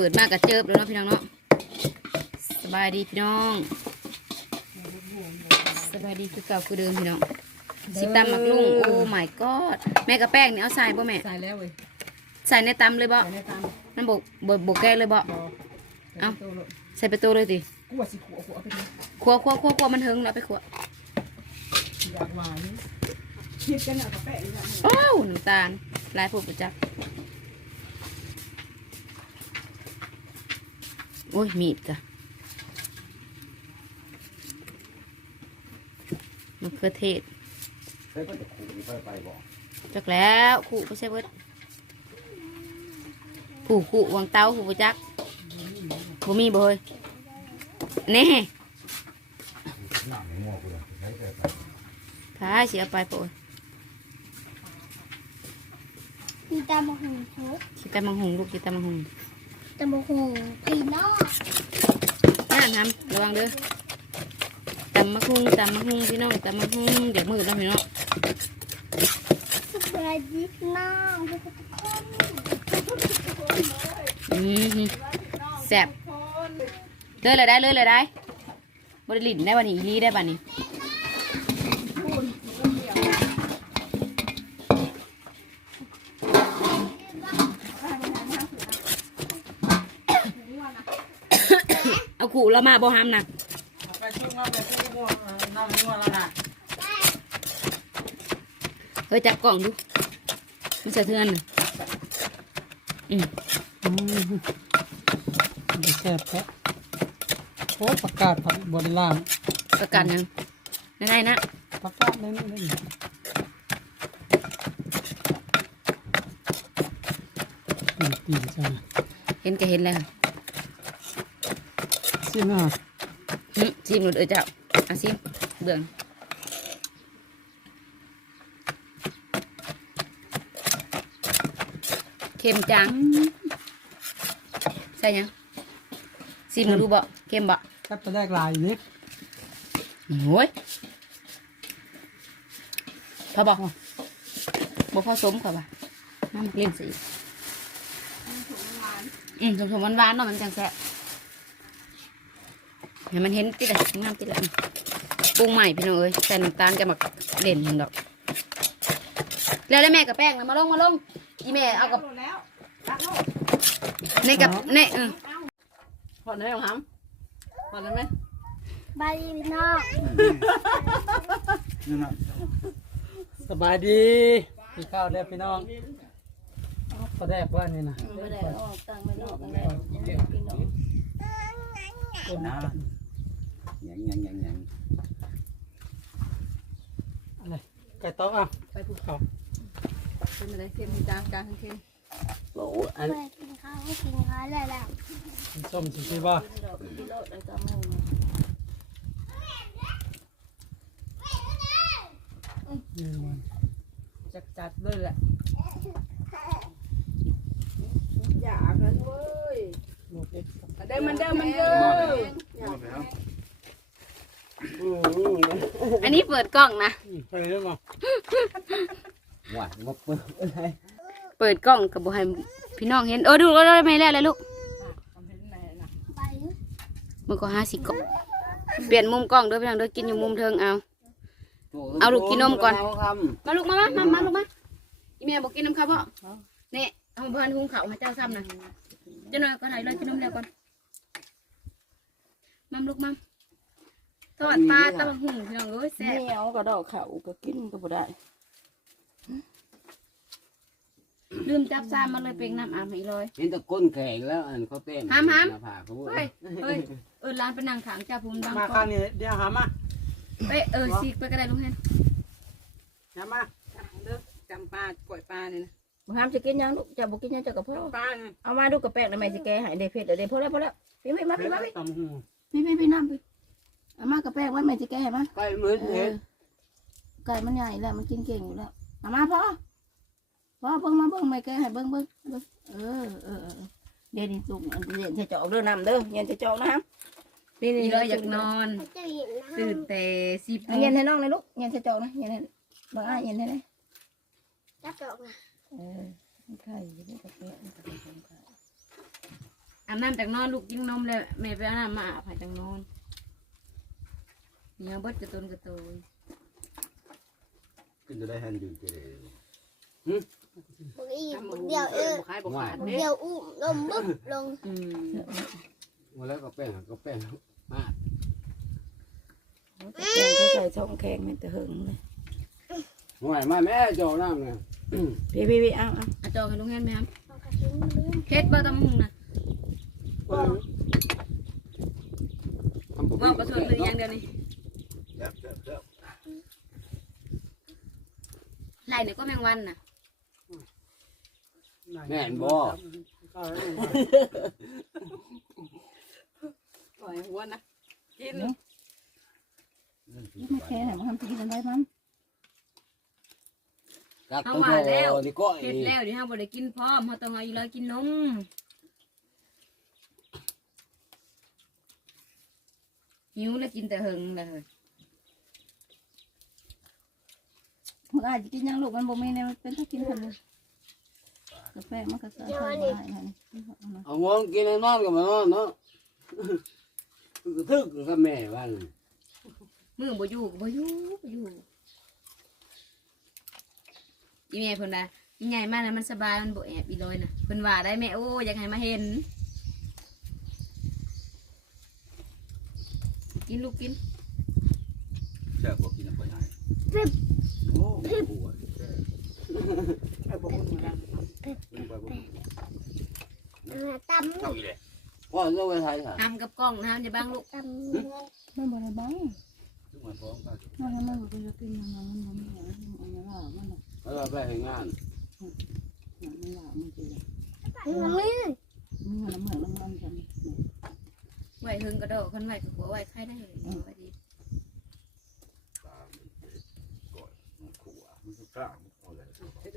ปิดมากกับเจิบแล้วเนาะพี่น้องเนาะสบายดีพี่น้องสบายดีคือเก่าคือเดิมพี่น้องสิตำหมักลุงโอ้ my god แม่กับแป้งนี่เอาใส่บ่แม่ใส่แล้วเว้ยใส่ในตำเลยบ่ใส่ในตามนั่นบกบกบกแก้เลยบ่บอเอ้าใส่ตัวโลดใส่ไปตัวเลยติกลัวสิขัวขัวเอาไปเลยคั่วคั่วคั่วคั่วมันเฮิงแล้วไปคั่วอยากหวานคิดกันเอากาแฟนี่แหละโอ้าวน้ำตาลลายผูกประจัก โอ้ย มีดกะมะเขือเทศใช้ก็จะขู่ไปไปบอกจักแล้วขู่ไม่ใช่เบิดขู่ขู่วางเตาขู่ประจักบ่มีบ่เฮ้ยแน่หนังงัวกูเลยใช้แต่ไปพายเสียไปโปยมีตาบะหงทุกคิดแต่มังหงลูกคิดแต่มังหง ตาบะหงพี่น้องน่าทำระวังเด้อตำมะฮุงตำมะฮุงพี่น้องตำมะฮุงเดี๋ยวมืดแล้วพี่น้องสบายดีพี่น้องทุกคนอืมแซ่บเลยเลยได้เลยเลยได้บริลินได้วันนี้อีหลีได้บันนี้ เอาขู่แล้วมาบ่ห้ามนะไปช่วยงอไปช่วยงัวน้ำงัวแล้วนะเฮ้ยจับกล่องดูมันสะเทือนน่ะอืมแซ่บแท้โอ้ประกาศผักบริล่างประกันยังยังไงนะประกาศเล่นเล่นตีตีจ้าเห็นก็เห็นแล้ว สิน่าหึชิมหลุดเออเจ้าอาชิมเบื่องเค็มจัง ใส่ยังชิมมาดูบ่เค็มบ่ก็จะได้ลายนิดโอ้ยพอบอกบ่พอสมค่ะบ่ะน้ำเล่นสีอืมสมๆหวานๆเนาะมันจังแซ่บ ให้มันเห็นติดอะงามติดละปรุงใหม่พี่น้องเอ้ยใส่น้ำตาลจะมาเด่นหนึ่งดอก แล้วแล้วแม่กับแป้งนะมาลงมาลงอีแม่เอากับในกับในเออพอได้หรอครับพอได้ไหมบายดีพี่น้องนี่นะสบายดีพี่ข้าวได้พี่น้องก็ได้ว่านี่นะไม่ได้ออกตังไม่ออกกันแล้วคนนะ หยังหยังหยังหยังอะไรไก่ต๊อกอะไปภูเขาเป็นอะไรเค็มจางจางเค็มโอ้อันไปกินข้าวให้กินข้าวแล้วแล้วส้มสิที่ว่าจัดจัดเลยแหละอยากกันเว้ยโลกเล็กเดิมมันเดิมมันเดิมหมดแล้ว อันนี้เปิดกล้องนะ ไปเรื่องมาหวานงบเปิ้ลอะไรเปิดกล้องกับบุให้พี่น้องเห็น เออดูก็ได้ไม่แล้วเลยลูกไปมันก็ห้าสิบกล้องเปลี่ยนมุมกล้องเด้อพี่น้องเด้อกินอยู่มุมเทิงเอา เอาลูกกินนมก่อน มาลูกมามามามาลูกมาอีเมียบอกกินน้ำข้าวบ่เนี่ยเอาเพื่อนหุงข้าวมาเจ้าซ้ำนะเจ้าหน่อยก็ไหนเลยกินน้ำแล้วก่อนมัมลูกมัม ทอดปลาตะบักหุ่งพี่น้องเอ้ยแซ่บเหนียวก็ดอกเขาก็กินก็บ่ได้ลืมจับซามมาเลยเป็นน้ำอาบให้เลยเห็นแต่ก้นแข็งแล้วอันเขาเต้นห้ามห้ามหน้ผากเขาเฮ้ยเฮ้ยเออร้านเป็นนางขางจ้าภูมิบางมากอข้างงนี้เดี๋ยวหามาไปเออซีกไปก็ได้ลุงแฮนหามาจำปลากล้วยปลาเนี่ยนะบ่ห้ามจะกินหยังลูกจะบ่กินหยังจะกับพ่อปลาเนี่ยเอามาดูกับแป้งแล้วแม่สิแกให้ได้เผ็ดได้พอแล้วพอแล้วพี่ไม่มาพี่มาพี่ตำหูพี่พี่พี่น้ำพี่ เอามากับแป้งไว้แม่สิแกให้มาใกล้มืดเอเห็อนไก่มันใหญ่แล้วมันกินเก่งอยู่แล้วเอามาพ่อพ่อเบิ่งมาเบิ่งแม่แกให้เบิ่งเบิ่งเบิ่งเออเออเออเดี๋ยวนี้ตุกอันเย็นจะจอกเด้อน้ำเด้อเย็นจะจอกนะครับนี่นี่นี่เลยอยากนอนจะเห็นนะตื่นแต่สิบโมเอางเย็นให้น้องเลยลูกเย็นจะจอกนะเย็นให้บางอ้ายเย็นให้เลยจะจอกนะเออไข่อยู่ด้วยกับแป้งอาบน้ำจากนอนลูกกินนมเลยแม่ไปเอาน้ำมาอาบให้จากนอน เนี่ยเบิดกระตุนกระตุนกินจะได้แฮนด์ดื่มเจเลยบอกอีกเดี๋ยวเออขายบ่ขาดเดี๋ยวอุ้มลมบึ๊บลงอืมมาแล้วก็แป้งก็แป้งมาแกงเขาใส่ช่องแข็งมันจะหึงเลยหน่วยมาแม่จอน้ำเนี่ยพี่พี่พี่เอาเอาอาจอกันลุงเห็นไหมครับเอากระทิ้งลืมเพชรบ่ตำหุงนะทำบุญว่าประชดมืออย่างเดียวนี่ แซ่บแซ่บแซ่บ ไล่ เนี่ยก็แมงวันน่ะแม่นบ่ ปล่อยหัวนะกินไม่แค่ไหนมันทำกินอะไรมันกักตัวนี่ก็เพชรแล้วเดี๋ยวเราบ่ได้กินพร้อมเราต้องเอาอยู่แล้วกินนมหิวแล้วกินแต่หึงเลย มันอาจจะกินยังลูกมันบ่มีเนี่ยมันเป็นถ้ากินคนเลยกาแฟมันก็ใส่ใส่ได้ฮะเอางงกินนอนกับมันนอนเนาะทึกกับแม่บ้านมือบ่อยู่ก็บ่อยู่บ่อยู่อีแม่เพิ่นน่ะอีใหญ่มากนะมันสบายมันบ่แอบอีลอยน่ะเพิ่นว่าได้แม่โอ้อยากให้มาเห็น กินลูกกิน แซ่บกว่ากินน้ำปลาใหญ่ โอ้โหไอ้บ่คนเหมือนกันเออตำเอาอีเลยว่าเราไปไทยค่ะทำกับกล้องนะอย่าบังลูกตำมันบ่ได้บ้างทุกคนพร้อมกันมันมันบ่ได้กินยังมันบ่มีอะไรมันว่ามันแล้วเราไปให้งานมันว่ามันจะมันไม่มันเหมือนมันกันไหวหึงกระโดดคนไหวกับหัวไหวใครได้ไหวดี ตามก่อนมันขัวมันก็ก ล้าเอาเลย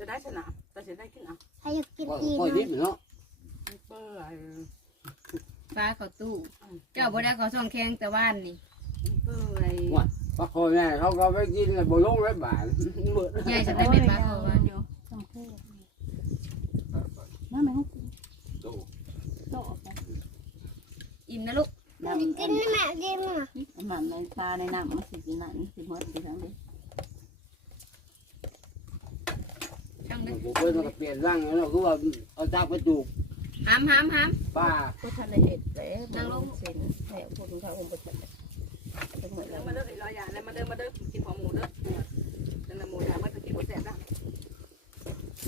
จะได้ชนะแต่จะได้กินอะใครอยากกินก็อีกก็หน่อยิยบเนาะเปื่อยฟ้าเขาตู้ เจ้าบ่ได้เขาส่องแข้งแต่ว่านนี่เปื่อยพระโคแม่เขาก็ไปกินเลยบ่ลงไว้บ้านเบิดใหญ่สำได้เป็นฟ้าเขาว่านสำคัญนั่นมันโตโตไปอิ่มนะลูกอยากกินนี่แม่กินอะมันในปลาในน้ำมันสิกินนั่นสิหมดสิทั้งนี้ช่างเด้อผมเพิ่นก็เปลี่ยนร่างแล้วเนาะคือว่าเอาจากไปจูบหามหามหามป้าก็ทะเลเอ็ดแล้วนั่งลงเส้นแถวคนเขาคงไปจัดเป็นเหมือนเดิแล้วนมาเด้อรอยอย่างแล้วมาเดินมาเด้อกินหัวหมูเด้อนั่นละหมูถามว่าจะกินหมูแซ่บนะ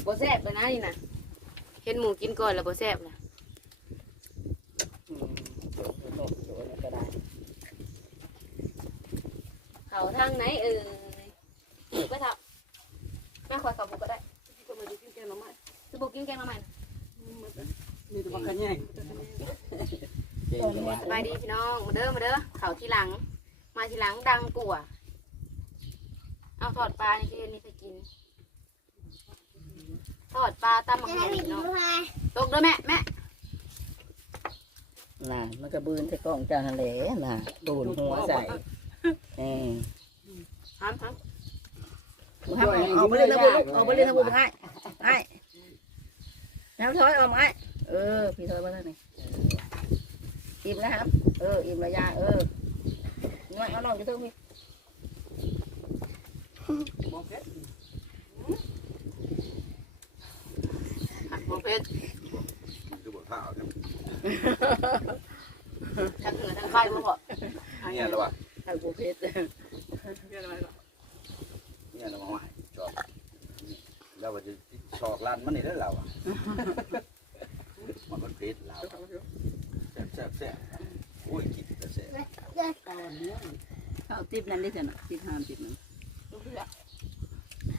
บ่แซ่บเลยนะนี่น่ะเห็นหมูกินก่อนแล้วบ่แซ่บล่ะก็ได้เขาทางไหนเอ่ยไปทับแม่คอยขับบุกก็ได้ ก็มาดูกินแกงหน่อไม้ คือบุกกินแกงมาใหม่นะ มีแต่บักกันใหญ่ เก่งจังหวะ สบายดีพี่น้องมาเด้อมาเด้อเขาทีหลัง มาทีหลังดังกว่าเอาทอดปลานี่ที่นี่เคยกินทอดปลาตำมะจะเขืให้อมีพี่กิน้นองพายตกด้วยแม่แม่น่ะมันกระบืนใส่กล้องจานแหล่น่ะโดนหัวใส่เออถามถามเอาไปเลยนะบุเอาไปเลยนะบุง่ายง่ายน้ำถอยออกง่ายเออพี่ถอยมาทางนี้ อิ่มนะครับ เออ อิ่มระยะเออง่ายเอาน้องจะเท่าพี่บอกเพชรหมอเพชรคือบทข้าวเนี่ยทั้งเหนือทั้งไฟบ่พอเนี่ยแล้ววะไอ้บุเพชรเรียกอะไรก่อนเนี่ยเรามาใหม่ชอบเราว่าจะชอกลานมันนี่ได้เราอะมันก็เพชรเราแซ่บแซ่บแซ่บโอ้ยกินแต่แซ่บ ข้าวติบนั่นได้จ้ะนะติบห้ามติบนั่น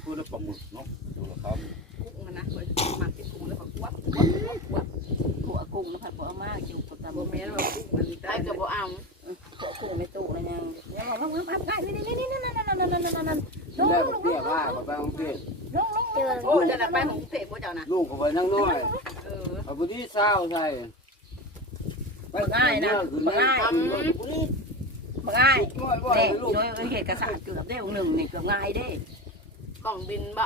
พูดแล้วปลาหมึกเนาะดูแล้วเขากุ้งมันนะเลยมากินกุ้งแล้วก็กวักกวักกวักขัวกุ้งแล้วผัดผัวมากอยู่กับตาบ่บ่แม่แม่นว่ากุ้งมันได้ได้กับบ่เอาขัวกุ้งในตู้นะยังยังลองลองพับได้นี่นี่นี่นั่นนั่นนั่นนั่นนั่นนั่นลงแล้วลงเปี้ยว่าเขาไปของเปี้ยลงลงเจอโอ้จะได้ไปของเตะพวกเจ้านะลูกเขาไปนั่งน้อยเออเอาไปที่เศร้าใช่บ่ง่ายนะบ่ง่าย บ่ง่ายน้อยบ่เด้ลูกน้อยเหตุกษัตริย์เกือบได้องหนึ่งนี่เกือบง่ายเด้กล่องบินบ่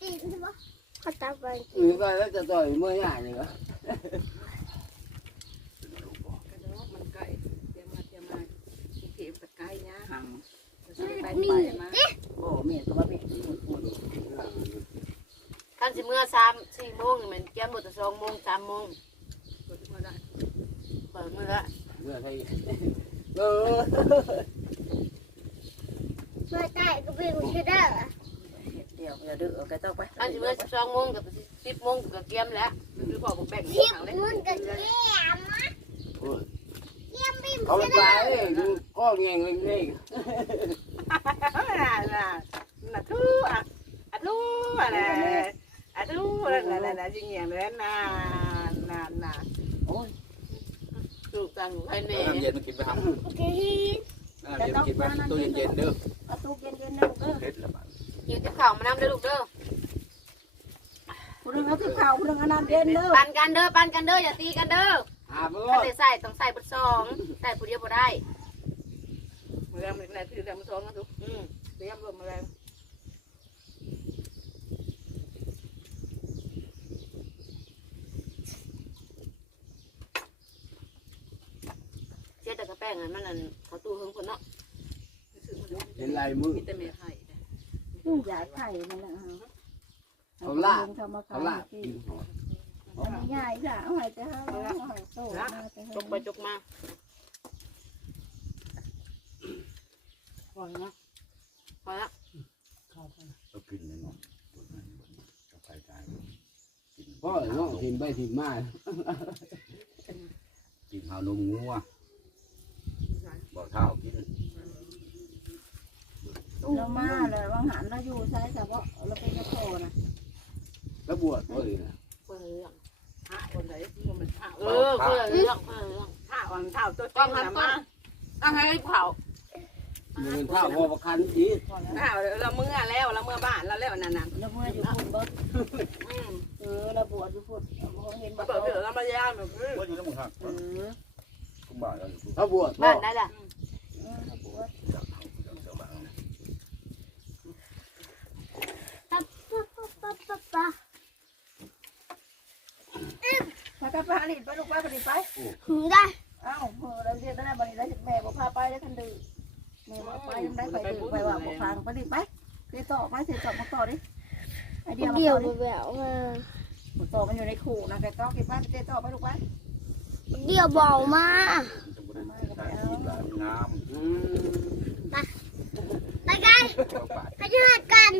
กินใช่ปะเขาตาไปอือไปแล้วจะต่อยเมื่อหยาเลยเหรอมันไก่เตรียมมาเตรียมมาเก็บตะไคร้เนี่ยห่างไปนี่ไปมาโอ้เมียก็มาเป็นพูดท่านสิเมื่อสามสี่โมงนี่มันเกี่ยมหมดแต่สองโมงสามโมงมาได้ เปิดมือละเมื่อไทยเออเมื่อใกล้ก็เป็นคนที่ได้เดี๋ยวอย่าดื้อเอาไก่ต้องไปท่านสิเมื่อสิบสองโมงกับสิบโมงกับเกี่ยมแล้วหรือบอกผมแบ่งทิพทางย์เล็กมันก็เยี่ยมนะเยี่ยมบิ่มเขาไปเลยก็เงี้ยเลยนี่น่ะน่ะน่ะทู่อะอะทู่อะไรอะทู่อะไรอะไรอะไรจริงอย่างนั้นน่ะน่ะน่ะโอ้ย ลูกตังใครเอาเน่น้ำเย็นมากินไปครับโอเคน้ำเย็นมากินไปตู้เย็นๆเด้อเอาตู้เย็นๆนะเออเผ็ดละบาดอยู่ที่ข่าวมาน้ำเด้อลูกเด้อผู้นึงเอาที่ข้าวผู้นึงเอาน้ำเย็นเด้อปันกันเด้อปันกันเด้ออย่าตีกันเด้ออาบแล้ถ้าวได้ใส่ต้องใส่เบดสองใส่ผู้เดียวบ่ได้เรื่องอะไรคือเรื่องมันท้องกันทุกอืมเตรียมรวมมาแล้ว เสียแต่กระแป้งอันมันนั่นเขาตู้เฮิงคนเนาะเห็นลายมือ มีแต่เมย์ไข่ตู้ใหญ่ไข่นั่นแหละฮะเขาลาดเขามาเขาขายลาดที่กินหอดอันนี้ใหญ่จ้ะเอาไว้จะให้เอาไว้โตมาจะให้จกไปจกมาพอแล้วพอแล้วเรากินเลยเนาะกับไก่ตายกินพ่อน้องทิมไปทิมมากินข้าวนมงัว บอกเท้ากินเรามาเลยว่างหันเราอยู่ใช้แต่ว่าเราเป็นกระโถนะแล้วบวชพ่อเลยนะเพื่อเรื่องข้าคนไหนมันข้าเออเพื่อเรื่องเพื่อเรื่องข้าอ่อนข้าวตัวจริงนะมาต้องให้เผาเงินเท่าพอประคันทีข้าวเราเมื่อแล้วเราเมื่อบ้านเราแล้วนั่นน่ะเราเมื่ออยู่พุ่นเบิดอืมเออเราบวชอยู่พุ่นเราเห็นมาบ่เปิดเถื่อเรามายาวหนูคือว่าอยู่น้ำมึงหักเออคุณบ้าแล้วคุณเขาบวชพ่บ้าอนได้ละเราบวชจับเท้าจับเท้าบ้างปั๊บปั๊บปั๊บปั๊บปั๊บพาไปผลิตไปลูกไปผลิตไปหูได้เอ้าเออเราเรียนตั้งแต่บันนี้แล้วแม่บอกพาไปได้ทันดื้อแม่บอกไปยังได้ไปดื้อไปว่าบอกพาผลิตไปเรียนต่อไปเสร็จจบมาต่อดิไอเดียมาเดี่ยวต่อดิแหววมาต่อมันอยู่ในขู่นะแกต้องเก็บบ้านไปเจ๊ต่อไปลูกไป เดี่ยวเบามาจะบ่ได้ใช้กินหลายงามอืมไปกันเจ้าป่าไปด้วยกัน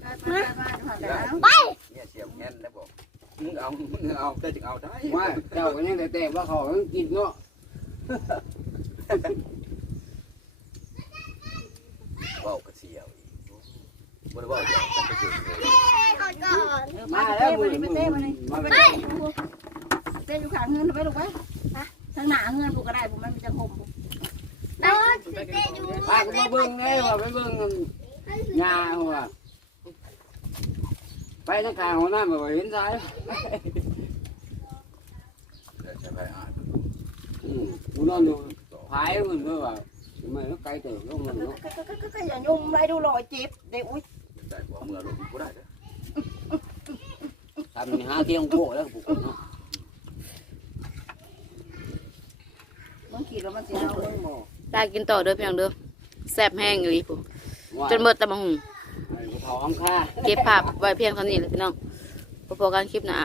ไปไปไปไปผ่านแล้วไปเนี่ยเสียบแน่นแล้วบอกมึงเอามึงเอาได้จึงเอาได้ว่าเจ้าก็ยังแต่แต่ว่าเขาต้องกินเนาะว่าวกระเสียวอีกบ่ได้ว่าจะไปเจอเย้ก่อนก่อนมาแล้วมือไปเต้มาเลยมาไปเต้เต้อยู่ข้างเงินไปลูกไปทางหน้าเงินบุกก็ได้ผมมันจะห่มโน้ตเต้อยู่ป้าก็มาเบิ่งเลยว่าไปเบิ่งงาว่าไปทางกลางหัวหน้าแบบว่าเห็นซ้ายแล้วจะไปอ่านอืมกูนอนอยู่พายมันก็ว่าไม่ไกลเติบลงมันเนาะก็อย่ายุ่งไรดูรอยเจ็บเด็กอุ้ยได้บ่เมื่อลงกูได้เด้อทำนี่หาเที่ยงโก้แล้วปุ๊เนาะ ได้กินต่อเด้อพี่น้องเด้อแซ่บแห้งอีหลีผู้จนหมดตะมังหุงท้องค่ะเก็บภาพไว้เพียงเท่านี้เลยพี่น้องพอๆกันคลิปหน้า